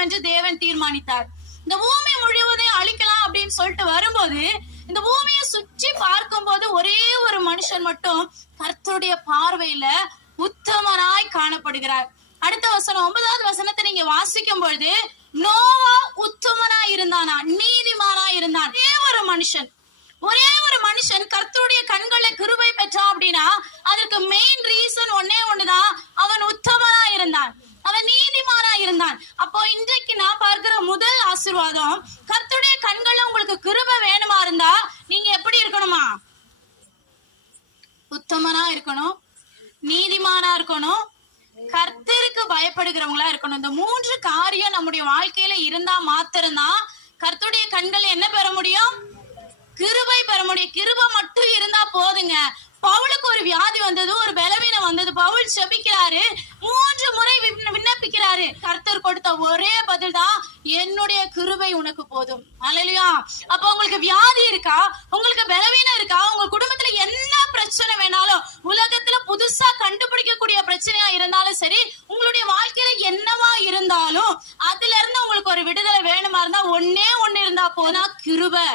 வேண்டும் என்று தேவன் தீர்மானித்தார். இந்த பூமி முழுவதையும் அழிக்கலாம் அப்படின்னு சொல்லிட்டு வரும்போது இந்த பூமியை சுற்றி பார்க்கும் போது ஒரே ஒரு மனுஷன் மட்டும் கர்த்தருடைய பார்வையில உத்தமனாய் காணப்படுகிறார். அடுத்த வசனம் 9வது வசனத்தை நீங்க வாசிக்கும் பொழுது நோவா உத்தமனா இருந்தானா, நீதிமானா இருந்தான். ஒரே ஒரு மனுஷன் கர்த்தருடைய கண்களை கிருபை பெற்றான் அப்படின்னா அதற்கு மெயின் ரீசன் ஒண்ணுதான், அவன் உத்தமனா இருந்தான், அவன் நீதிமானா இருந்தான். அப்போ இன்றைக்கு நான் பார்க்கிற முதல் ஆசீர்வாதம், கர்த்தருடைய கண்கள்ல உங்களுக்கு கிருபை வேணுமா இருந்தா நீங்க எப்படி இருக்கணுமா? உத்தமனா இருக்கணும், நீதிமானா இருக்கணும், கர்த்தருக்கு பயப்படுகிறவங்களா இருக்கணும். இந்த 3 காரியம் நம்முடைய வாழ்க்கையில இருந்தா மாத்திரம்தான் கர்த்தருடைய கண்கள் என்ன பெற முடியும்? கிருபை பெற முடியும். கிருபை மட்டும் இருந்தா போதுங்க. பவுலுக்கு ஒரு வியாதி வந்தது, ஒரு பலவீனம் வந்தது. பவுல் செபிக்கிறாரு, 3 முறை விண்ணப்பிக்கிறாரு. கர்த்தர் கொடுத்த ஒரே பதில் தான், என்னுடைய கிருபை உனக்கு போதும். அல்லேலூயா. அப்ப உங்களுக்கு வியாதி இருக்கா, உங்களுக்கு பலவீனம் இருக்கா, உங்க குடும்பத்துல என்ன பிரச்சனை வேணாலும், உலகத்துல புதுசா கண்டுபிடிக்கக்கூடிய பிரச்சனையா இருந்தாலும் சரி, உங்களுடைய வாழ்க்கையில என்னவா இருந்தாலும் அதுல இருந்து உங்களுக்கு ஒரு விடுதலை வேணுமா இருந்தா ஒண்ணே ஒண்ணு இருந்தா போனா கிருபை.